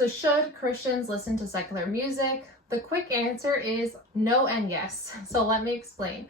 So should Christians listen to secular music? The quick answer is no and yes. So let me explain.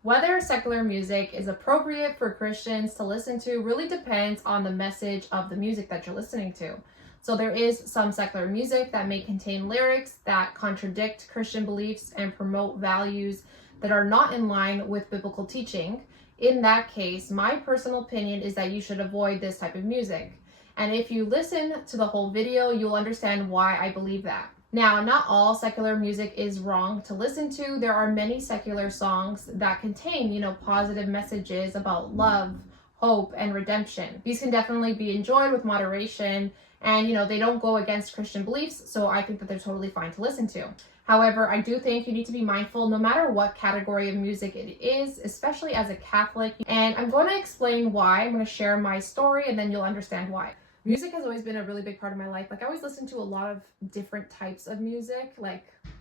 Whether secular music is appropriate for Christians to listen to really depends on the message of the music that you're listening to. So there is some secular music that may contain lyrics that contradict Christian beliefs and promote values that are not in line with biblical teaching. In that case, my personal opinion is that you should avoid this type of music. And if you listen to the whole video, you'll understand why I believe that. Now, not all secular music is wrong to listen to. There are many secular songs that contain, positive messages about love, hope, and redemption. These can definitely be enjoyed with moderation, and, they don't go against Christian beliefs, so I think that they're totally fine to listen to. However, I do think you need to be mindful no matter what category of music it is, especially as a Catholic. And I'm going to explain why. I'm going to share my story, and then you'll understand why. Music has always been a really big part of my life. I always listened to a lot of different types of music,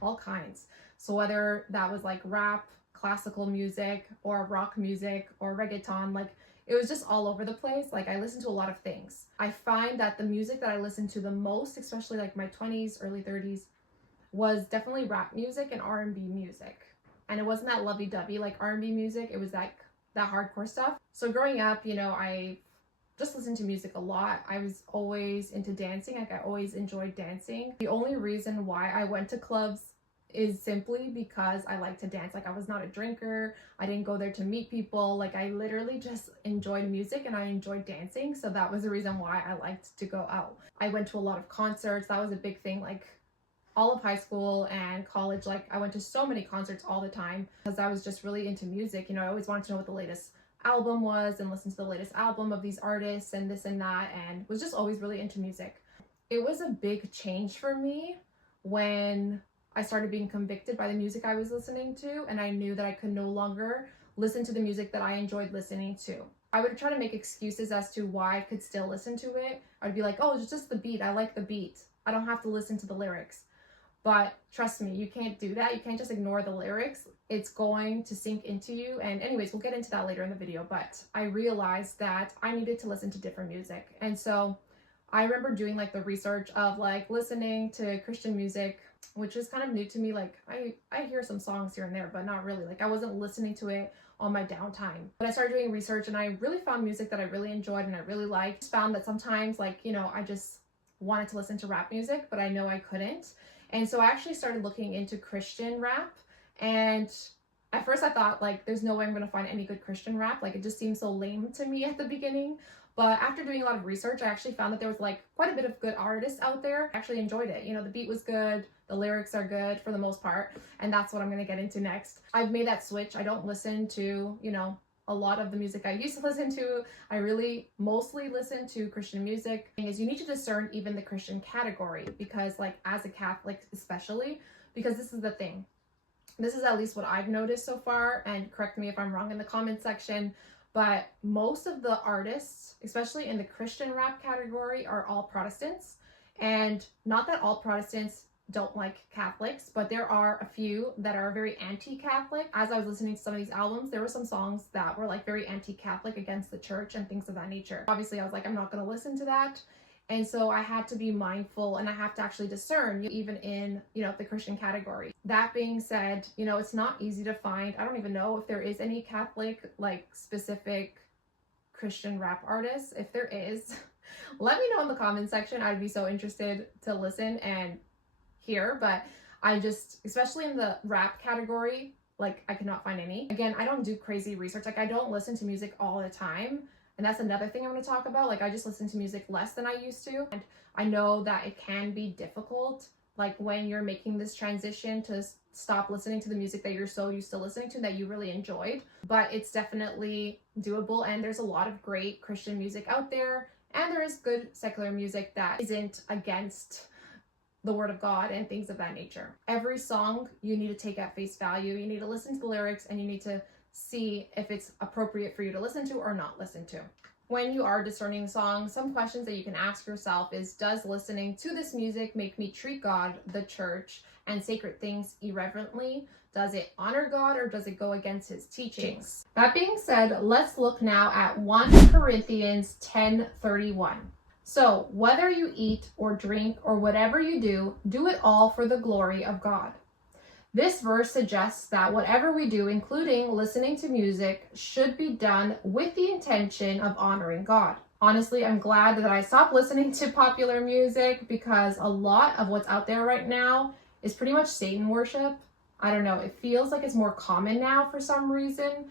all kinds. So whether that was rap, classical music, or rock music, or reggaeton, it was just all over the place. I listened to a lot of things. I find that the music that I listened to the most, especially my 20s, early 30s, was definitely rap music and R&B music. And it wasn't that lovey-dovey R&B music. It was that hardcore stuff. So growing up, I just listened to music a lot. I was always into dancing. I always enjoyed dancing. The only reason why I went to clubs is simply because I like to dance. I was not a drinker. I didn't go there to meet people. I literally just enjoyed music and I enjoyed dancing. So that was the reason why I liked to go out. I went to a lot of concerts. That was a big thing. All of high school and college, I went to so many concerts all the time because I was just really into music. I always wanted to know what the latest album was and listen to the latest album of these artists and this and that, and was just always really into music. It was a big change for me when I started being convicted by the music I was listening to, and I knew that I could no longer listen to the music that I enjoyed listening to. I would try to make excuses as to why I could still listen to it. I'd be like, oh, it's just the beat. I like the beat. I don't have to listen to the lyrics. But trust me, you can't do that. You can't just ignore the lyrics. It's going to sink into you. And anyways, we'll get into that later in the video. But I realized that I needed to listen to different music. And so I remember doing the research of listening to Christian music, which is kind of new to me. I hear some songs here and there, but not really. I wasn't listening to it on my downtime. But I started doing research and I really found music that I really enjoyed and I really liked. Found that sometimes I just wanted to listen to rap music, but I know I couldn't. And so I actually started looking into Christian rap, and at first I thought there's no way I'm going to find any good Christian rap. It just seemed so lame to me at the beginning. But after doing a lot of research, I actually found that there was quite a bit of good artists out there. I actually enjoyed it. The beat was good, the lyrics are good for the most part, and that's what I'm going to get into next. I've made that switch. I don't listen to, a lot of the music I used to listen to. I really mostly listen to Christian music. The thing is, you need to discern even the Christian category, because as a Catholic especially, because this is the thing. This is at least what I've noticed so far, and correct me if I'm wrong in the comment section, but most of the artists, especially in the Christian rap category, are all Protestants. And not that all Protestants don't like Catholics, but there are a few that are very anti-Catholic. As I was listening to some of these albums, there were some songs that were very anti-Catholic, against the church and things of that nature. Obviously I was I'm not going to listen to that. And so I had to be mindful, and I have to actually discern even in, the Christian category. That being said, it's not easy to find. I don't even know if there is any Catholic, specific Christian rap artists. If there is, let me know in the comment section. I'd be so interested to listen and hear, but I just, especially in the rap category, I could not find any. Again, I don't do crazy research. I don't listen to music all the time. And that's another thing I'm going to talk about. I just listen to music less than I used to. And I know that it can be difficult, when you're making this transition to stop listening to the music that you're so used to listening to that you really enjoyed. But it's definitely doable. And there's a lot of great Christian music out there. And there is good secular music that isn't against the word of God and things of that nature. Every song you need to take at face value. You need to listen to the lyrics, and you need to see if it's appropriate for you to listen to or not listen to. When you are discerning the song, some questions that you can ask yourself is, does listening to this music make me treat God, the church, and sacred things irreverently? Does it honor God, or does it go against his teachings? That being said, let's look now at 1 Corinthians 10:31. So whether you eat or drink or whatever you do it all for the glory of God. This verse suggests that whatever we do, including listening to music, should be done with the intention of honoring God. Honestly, I'm glad that I stopped listening to popular music because a lot of what's out there right now is pretty much Satan worship. I don't know, it feels like it's more common now for some reason.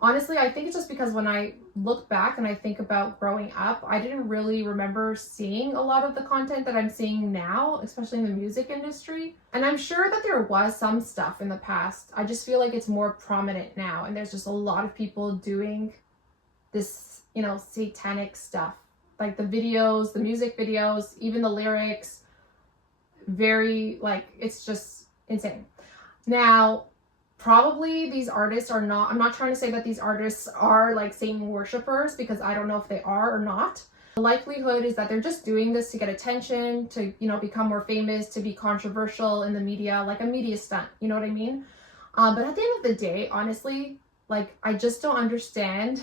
Honestly, I think it's just because when I look back and I think about growing up, I didn't really remember seeing a lot of the content that I'm seeing now, especially in the music industry. And I'm sure that there was some stuff in the past. I just feel like it's more prominent now. And there's just a lot of people doing this, satanic stuff. Like the videos, the music videos, even the lyrics, it's just insane. Now, probably these artists are not, I'm not trying to say that these artists are like Satan worshipers because I don't know if they are or not. The likelihood is that they're just doing this to get attention, to, become more famous, to be controversial in the media, like a media stunt, you know what I mean? But at the end of the day, honestly, I just don't understand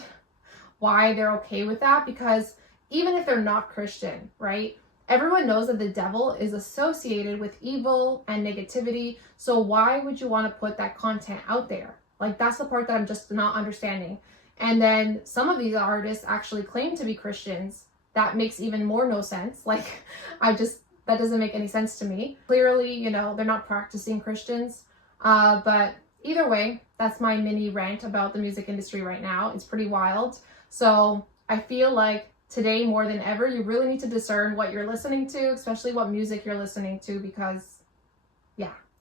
why they're okay with that, because even if they're not Christian, right? Everyone knows that the devil is associated with evil and negativity. So why would you want to put that content out there? That's the part that I'm just not understanding. And then some of these artists actually claim to be Christians. That makes even more no sense. That doesn't make any sense to me. Clearly, they're not practicing Christians. But either way, that's my mini rant about the music industry right now. It's pretty wild. So I feel like today, more than ever, you really need to discern what you're listening to, especially what music you're listening to, because,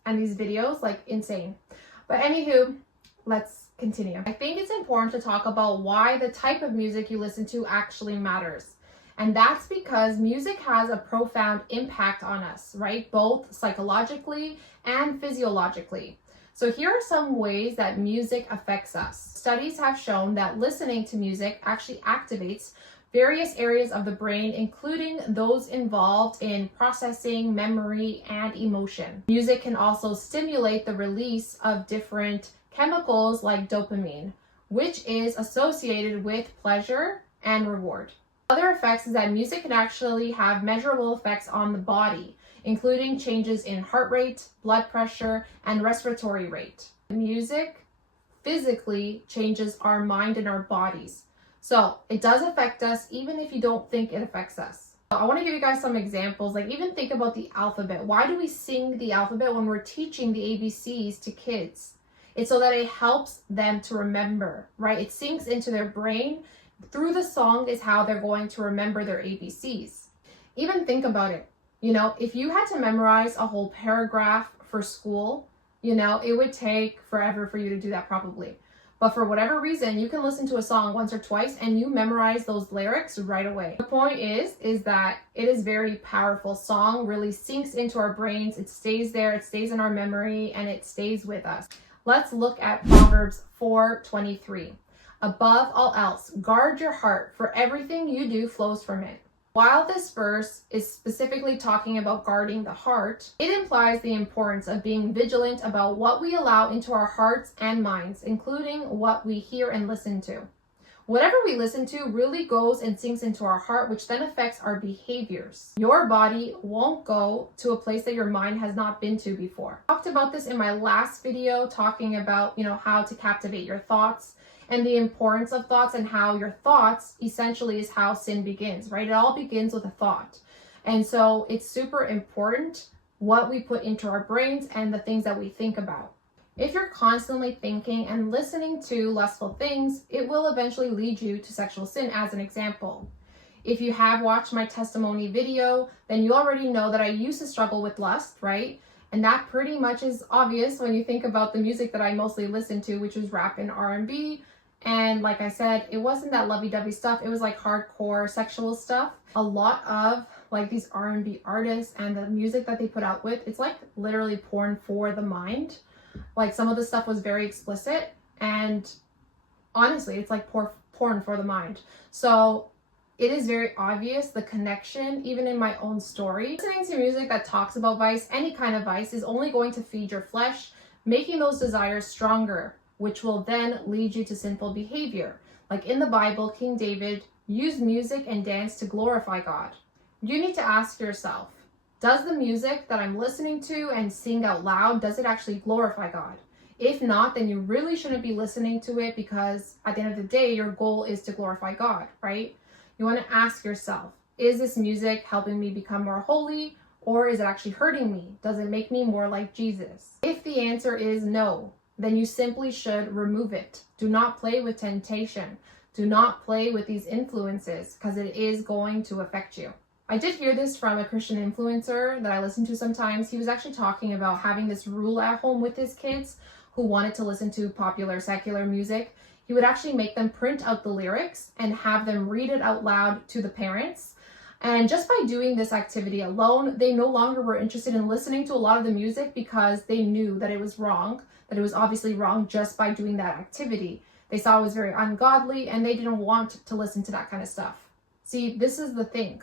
and these videos, insane. But anywho, let's continue. I think it's important to talk about why the type of music you listen to actually matters. And that's because music has a profound impact on us, right? Both psychologically and physiologically. So here are some ways that music affects us. Studies have shown that listening to music actually activates various areas of the brain, including those involved in processing, memory, and emotion. Music can also stimulate the release of different chemicals like dopamine, which is associated with pleasure and reward. Other effects is that music can actually have measurable effects on the body, including changes in heart rate, blood pressure, and respiratory rate. Music physically changes our mind and our bodies. So it does affect us even if you don't think it affects us. I want to give you guys some examples. Even think about the alphabet. Why do we sing the alphabet when we're teaching the ABCs to kids? It's so that it helps them to remember, right? It sinks into their brain. Through the song is how they're going to remember their ABCs. Even think about it. If you had to memorize a whole paragraph for school, it would take forever for you to do that probably. But for whatever reason, you can listen to a song once or twice and you memorize those lyrics right away. The point is that it is very powerful. Song really sinks into our brains. It stays there, it stays in our memory, and it stays with us. Let's look at Proverbs 4:23. Above all else, guard your heart, for everything you do flows from it. While this verse is specifically talking about guarding the heart, it implies the importance of being vigilant about what we allow into our hearts and minds, including what we hear and listen to. Whatever we listen to really goes and sinks into our heart, which then affects our behaviors. Your body won't go to a place that your mind has not been to before. I talked about this in my last video, talking about, how to captivate your thoughts and the importance of thoughts, and how your thoughts essentially is how sin begins, right? It all begins with a thought. And so it's super important what we put into our brains and the things that we think about. If you're constantly thinking and listening to lustful things, it will eventually lead you to sexual sin, as an example. If you have watched my testimony video, then you already know that I used to struggle with lust, right? And that pretty much is obvious when you think about the music that I mostly listened to, which was rap and R&B. And like I said, it wasn't that lovey-dovey stuff. It was hardcore sexual stuff. A lot of these R&B artists and the music that they put out with, it's literally porn for the mind. Some of the stuff was very explicit, and honestly, it's porn for the mind. So it is very obvious the connection, even in my own story. Listening to music that talks about vice, any kind of vice, is only going to feed your flesh, making those desires stronger, which will then lead you to sinful behavior. In the Bible, King David used music and dance to glorify God. You need to ask yourself, does the music that I'm listening to and sing out loud, does it actually glorify God? If not, then you really shouldn't be listening to it, because at the end of the day, your goal is to glorify God, right? You want to ask yourself, is this music helping me become more holy, or is it actually hurting me? Does it make me more like Jesus? If the answer is no, then you simply should remove it. Do not play with temptation. Do not play with these influences, because it is going to affect you. I did hear this from a Christian influencer that I listen to sometimes. He was actually talking about having this rule at home with his kids who wanted to listen to popular secular music. He would actually make them print out the lyrics and have them read it out loud to the parents. And just by doing this activity alone, they no longer were interested in listening to a lot of the music, because they knew that it was wrong, that it was obviously wrong just by doing that activity. They saw it was very ungodly, and they didn't want to listen to that kind of stuff. See, this is the thing.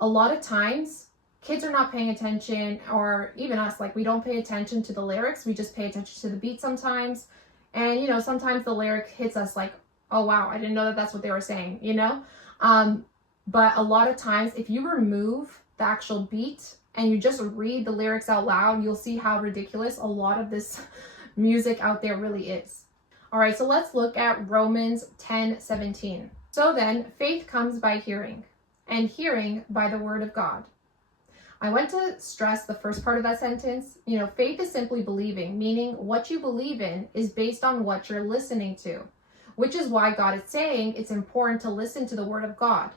A lot of times, kids are not paying attention, or even us, like we don't pay attention to the lyrics. We just pay attention to the beat sometimes. And, sometimes the lyric hits us like, oh, wow, I didn't know that that's what they were saying, But a lot of times, if you remove the actual beat and you just read the lyrics out loud, you'll see how ridiculous a lot of this music out there really is. All right, so let's look at Romans 10:17. So then, faith comes by hearing, and hearing by the word of God. I want to stress the first part of that sentence. Faith is simply believing, meaning what you believe in is based on what you're listening to, which is why God is saying it's important to listen to the word of God.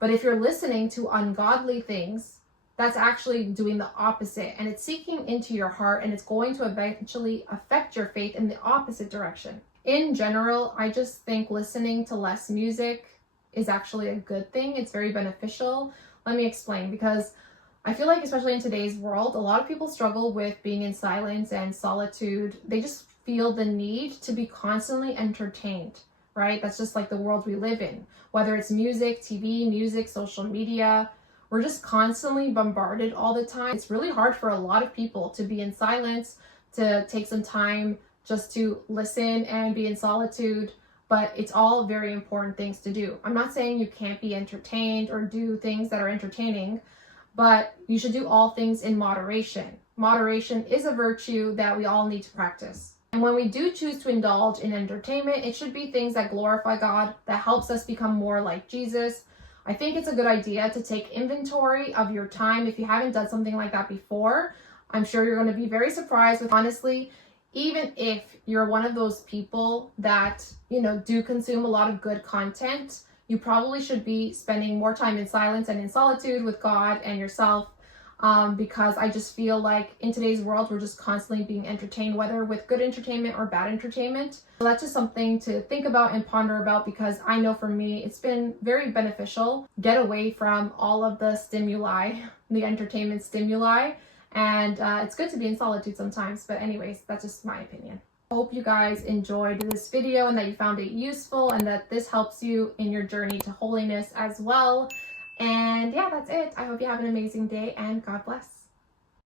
But if you're listening to ungodly things, that's actually doing the opposite, and it's seeking into your heart, and it's going to eventually affect your faith in the opposite direction. In general, I just think listening to less music is actually a good thing. It's very beneficial. Let me explain, because I feel like, especially in today's world, a lot of people struggle with being in silence and solitude. They just feel the need to be constantly entertained, right? That's just like the world we live in. Whether it's music, TV, social media, we're just constantly bombarded all the time. It's really hard for a lot of people to be in silence, to take some time just to listen and be in solitude. But it's all very important things to do. I'm not saying you can't be entertained or do things that are entertaining, but you should do all things in moderation. Moderation is a virtue that we all need to practice. And when we do choose to indulge in entertainment, it should be things that glorify God, that helps us become more like Jesus. I think it's a good idea to take inventory of your time. If you haven't done something like that before, I'm sure you're going to be very surprised with, honestly, even if you're one of those people that, do consume a lot of good content, you probably should be spending more time in silence and in solitude with God and yourself, because I just feel like in today's world, we're just constantly being entertained, whether with good entertainment or bad entertainment. So that's just something to think about and ponder about, because I know for me, it's been very beneficial. Get away from all of the stimuli, the entertainment stimuli, and it's good to be in solitude sometimes. But anyways, that's just my opinion. I hope you guys enjoyed this video and that you found it useful, and that this helps you in your journey to holiness as well. And yeah, that's it. I hope you have an amazing day, and God bless.